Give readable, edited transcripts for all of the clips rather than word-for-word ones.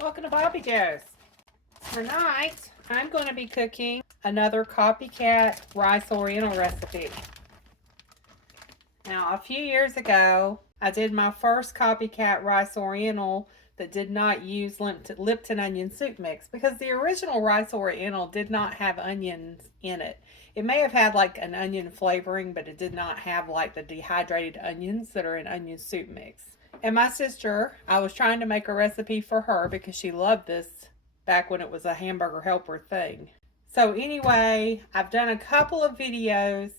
Welcome to Bobbi Jo's. Tonight, I'm going to be cooking another Copycat rice Oriental recipe. Now, a few years ago, I did my first Copycat rice Oriental that did not use Lipton onion soup mix because the original rice Oriental did not have onions in it. It may have had like an onion flavoring, but it did not have like the dehydrated onions that are in onion soup mix. And my sister, I was trying to make a recipe for her because she loved this back when it was a hamburger helper thing. So anyway, I've done a couple of videos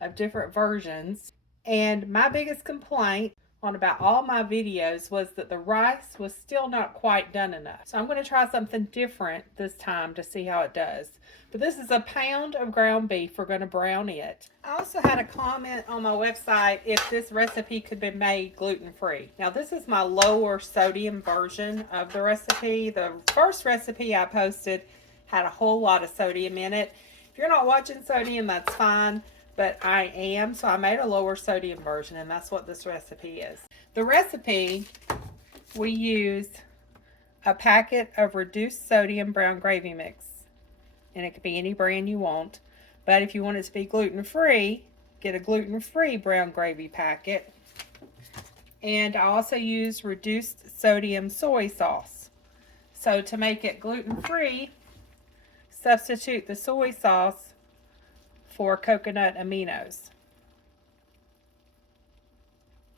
of different versions, and my biggest complaint on about all my videos was that the rice was still not quite done enough. So I'm going to try something different this time to see how it does. But this is a pound of ground beef. We're going to brown it. I also had a comment on my website if this recipe could be made gluten-free. Now this is my lower sodium version of the recipe. The first recipe I posted had a whole lot of sodium in it. If you're not watching sodium, that's fine. But I am, so I made a lower sodium version, and that's what this recipe is. The recipe, we use a packet of reduced sodium brown gravy mix, and it could be any brand you want. But if you want it to be gluten-free, get a gluten-free brown gravy packet. And I also use reduced sodium soy sauce. So to make it gluten-free, substitute the soy sauce for coconut aminos.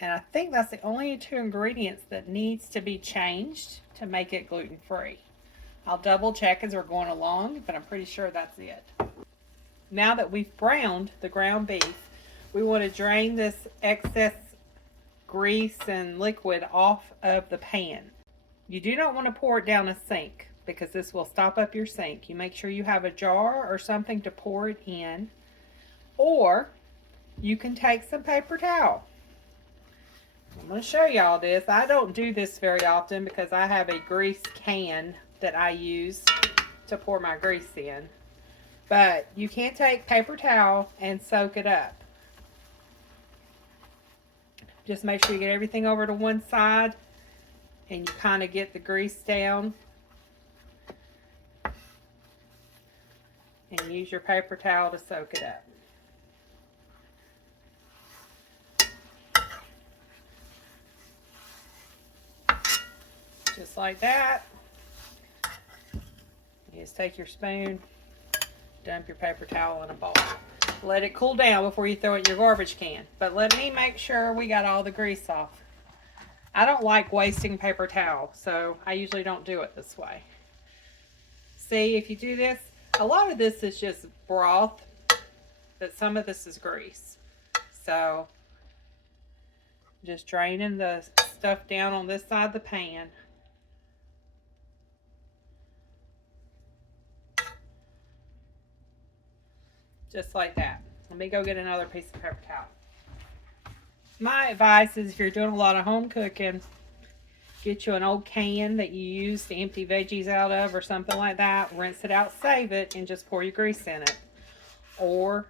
And I think that's the only two ingredients that needs to be changed to make it gluten-free. I'll double check as we're going along, but I'm pretty sure that's it. Now that we've browned the ground beef, we want to drain this excess grease and liquid off of the pan. You do not want to pour it down a sink because this will stop up your sink. You make sure you have a jar or something to pour it in. Or you can take some paper towel. I'm going to show y'all this. I don't do this very often because I have a grease can that I use to pour my grease in. But you can take paper towel and soak it up. Just make sure you get everything over to one side and you kind of get the grease down. And use your paper towel to soak it up. Just like that. You just take your spoon, dump your paper towel in a bowl. Let it cool down before you throw it in your garbage can. But let me make sure we got all the grease off. I don't like wasting paper towel, so I usually don't do it this way. See, if you do this, a lot of this is just broth, but some of this is grease. So, just draining the stuff down on this side of the pan. Just like that. Let me go get another piece of paper towel. My advice is if you're doing a lot of home cooking, get you an old can that you use to empty veggies out of or something like that. Rinse it out, save it, and just pour your grease in it. Or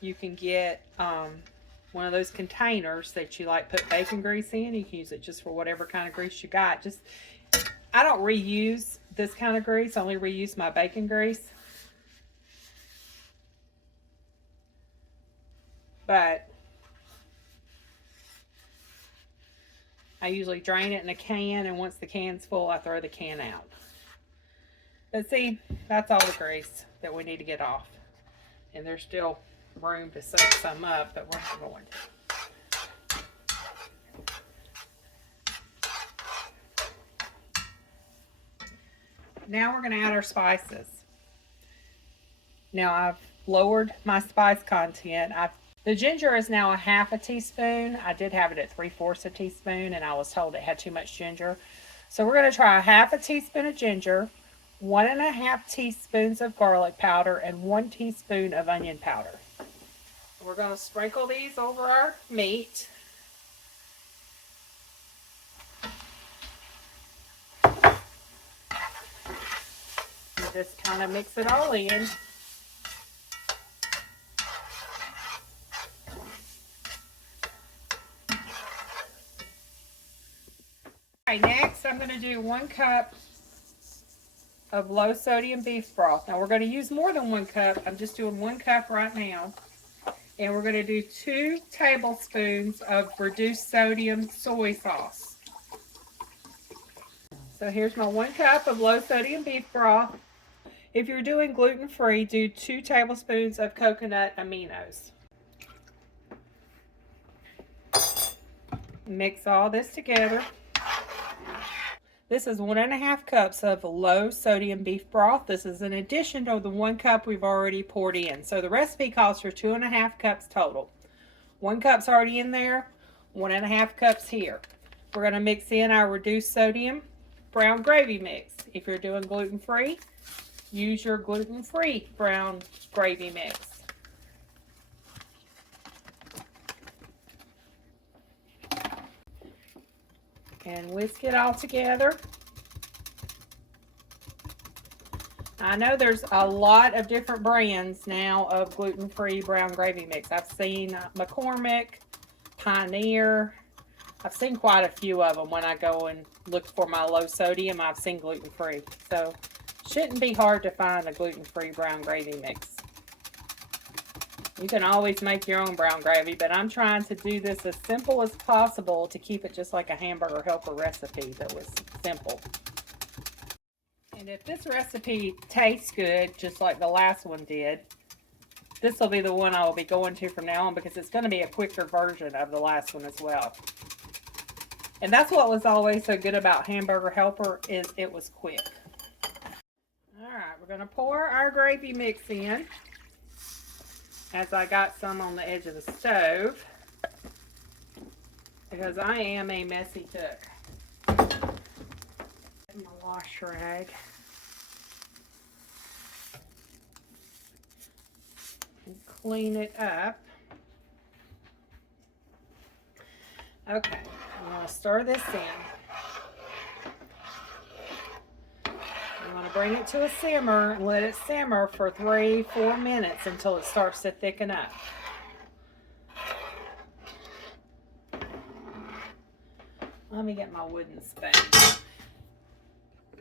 you can get one of those containers that you like put bacon grease in. You can use it just for whatever kind of grease you got. I don't reuse this kind of grease. I only reuse my bacon grease. But I usually drain it in a can, and once the can's full, I throw the can out. But see, that's all the grease that we need to get off. And there's still room to soak some up, but we're not going to. Now we're going to add our spices. Now I've lowered my spice content. The ginger is now a half a teaspoon. I did have it at 3/4 a teaspoon, and I was told it had too much ginger. So we're going to try a half a teaspoon of ginger, 1.5 teaspoons of garlic powder, and 1 teaspoon of onion powder. We're going to sprinkle these over our meat. And just kind of mix it all in. Okay, next I'm going to do 1 cup of low sodium beef broth. Now we're going to use more than 1 cup. I'm just doing 1 cup right now. And we're going to do 2 tablespoons of reduced sodium soy sauce. So here's my 1 cup of low sodium beef broth. If you're doing gluten-free, do 2 tablespoons of coconut aminos. Mix all this together. This is 1.5 cups of low sodium beef broth. This is in addition to the 1 cup we've already poured in. So the recipe calls for 2.5 cups total. 1 cup's already in there, 1.5 cups here. We're going to mix in our reduced sodium brown gravy mix. If you're doing gluten-free, use your gluten-free brown gravy mix. And whisk it all together. I know there's a lot of different brands now of gluten-free brown gravy mix. I've seen McCormick, Pioneer. I've seen quite a few of them when I go and look for my low sodium. I've seen gluten-free. So shouldn't be hard to find a gluten-free brown gravy mix. You can always make your own brown gravy, but I'm trying to do this as simple as possible to keep it just like a hamburger helper recipe that was simple. And if this recipe tastes good, just like the last one did, this will be the one I will be going to from now on because it's going to be a quicker version of the last one as well. And that's what was always so good about Hamburger Helper, is it was quick. Alright, we're going to pour our gravy mix in. As I got some on the edge of the stove, because I am a messy cook. Get my wash rag. And clean it up. Okay, I'm going to stir this in. I'm going to bring it to a simmer and let it simmer for 3-4 minutes until it starts to thicken up. Let me get my wooden spoon.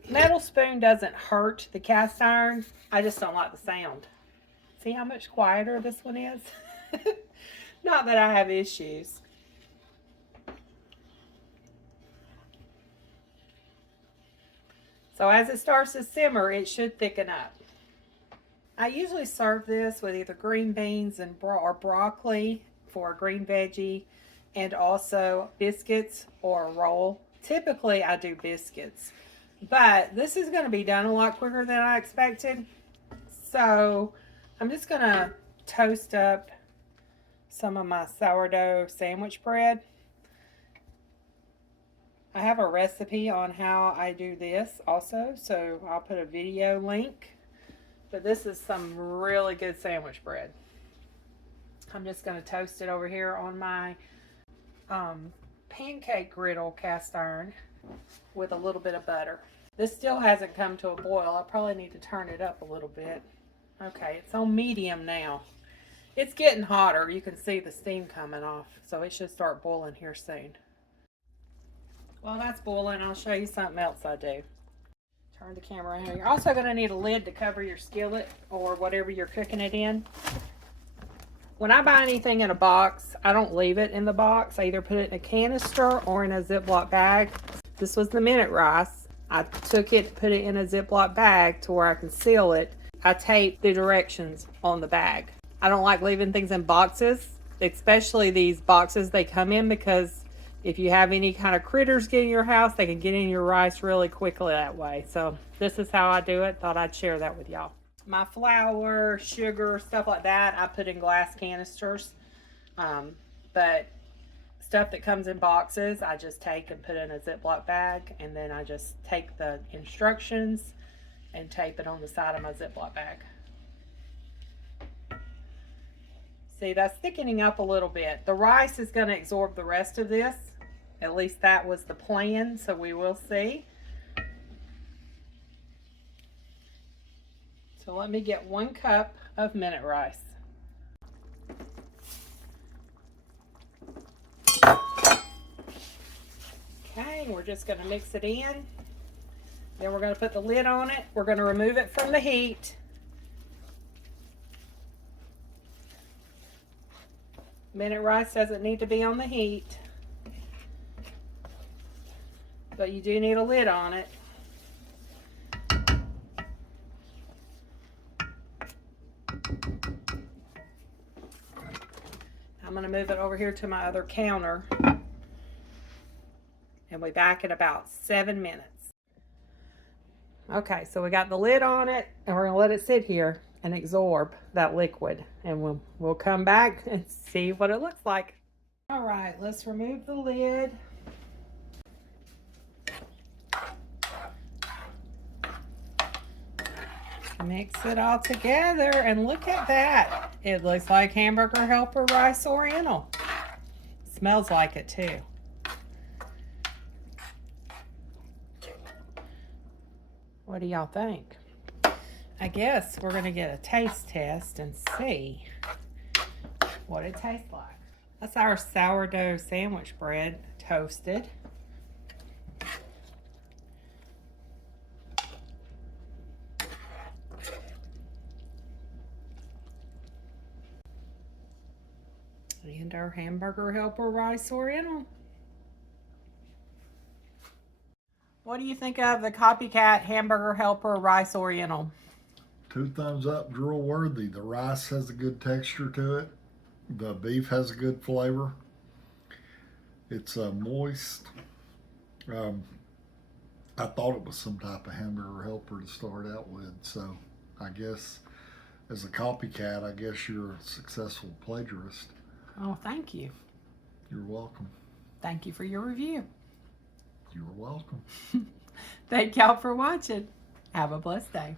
Metal spoon doesn't hurt the cast iron. I just don't like the sound. See how much quieter this one is? Not that I have issues. So as it starts to simmer, it should thicken up. I usually serve this with either green beans or broccoli for a green veggie, and also biscuits or a roll. Typically I do biscuits, but this is going to be done a lot quicker than I expected. So I'm just going to toast up some of my sourdough sandwich bread. I have a recipe on how I do this also, so I'll put a video link. But this is some really good sandwich bread. I'm just going to toast it over here on my pancake griddle cast iron with a little bit of butter. This still hasn't come to a boil. I probably need to turn it up a little bit. Okay, it's on medium now. It's getting hotter. You can see the steam coming off, so it should start boiling here soon. While that's boiling, I'll show you something else I do. Turn the camera around here. You're also going to need a lid to cover your skillet or whatever you're cooking it in. When I buy anything in a box, I don't leave it in the box. I either put it in a canister or in a Ziploc bag. This was the minute rice. I took it, put it in a Ziploc bag to where I can seal it. I tape the directions on the bag. I don't like leaving things in boxes, especially these boxes they come in, because if you have any kind of critters get in your house, they can get in your rice really quickly that way. So this is how I do it. Thought I'd share that with y'all. My flour, sugar, stuff like that, I put in glass canisters. But stuff that comes in boxes, I just take and put in a Ziploc bag, and then I just take the instructions and tape it on the side of my Ziploc bag. See, that's thickening up a little bit. The rice is going to absorb the rest of this. At least that was the plan, so we will see. So let me get 1 cup of minute rice. Okay, we're just going to mix it in. Then we're going to put the lid on it. We're going to remove it from the heat. Minute rice doesn't need to be on the heat, but you do need a lid on it. I'm going to move it over here to my other counter, and we'll be back in about 7 minutes. Okay, so we got the lid on it, and we're going to let it sit here and absorb that liquid, and we'll come back and see what it looks like. All right, let's remove the lid. Mix it all together, and look at that. It looks like Hamburger Helper Rice Oriental. Smells like it too. What do y'all think? I guess we're gonna get a taste test and see what it tastes like. That's our sourdough sandwich bread, toasted. And our Hamburger Helper Rice Oriental. What do you think of the Copycat Hamburger Helper Rice Oriental? 2 thumbs up, drool worthy. The rice has a good texture to it. The beef has a good flavor. It's moist. I thought it was some type of hamburger helper to start out with, so I guess as a copycat, I guess you're a successful plagiarist. Oh, thank you. You're welcome. Thank you for your review. You're welcome. Thank y'all for watching. Have a blessed day.